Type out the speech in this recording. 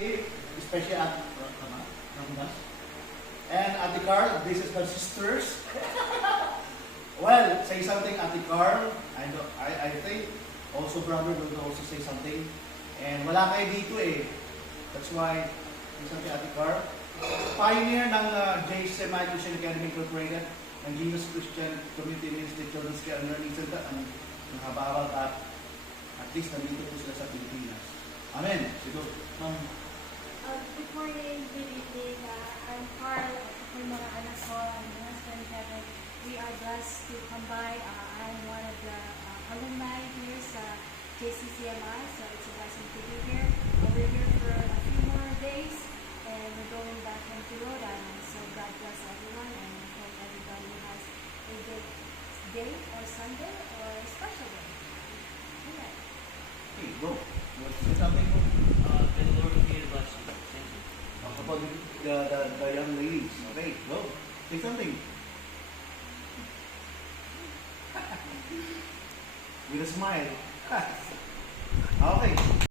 Especially at and Ate Carl, this is her sisters. Well, say something, Ate Carl. I think also brother will also say something. And wala kayo dito eh. That's why, say something, Ate Carl. Pioneer ng JCMI Christian Academy Incorporated and Jesus Christian Community Ministry Children's Care and Learning Center ang nahabaral at least nandito po sila sa Pilipinas. Amen. Siguro. Good morning, good evening. I'm Carl at yung mga anak ko and my husband Kevin. We are blessed to come by. I'm one of the alumni here sa JCCMI, so it's a blessing to be here. We're here for a few more days and we're going back home to Rhode Island. So God bless everyone and I hope everybody has a good day or Sunday or a special day. Amen. Okay, go. You want to say something? May the Lord continue to bless you. Thank you. About the young ladies. Okay, go. Say something. With a smile. Okay.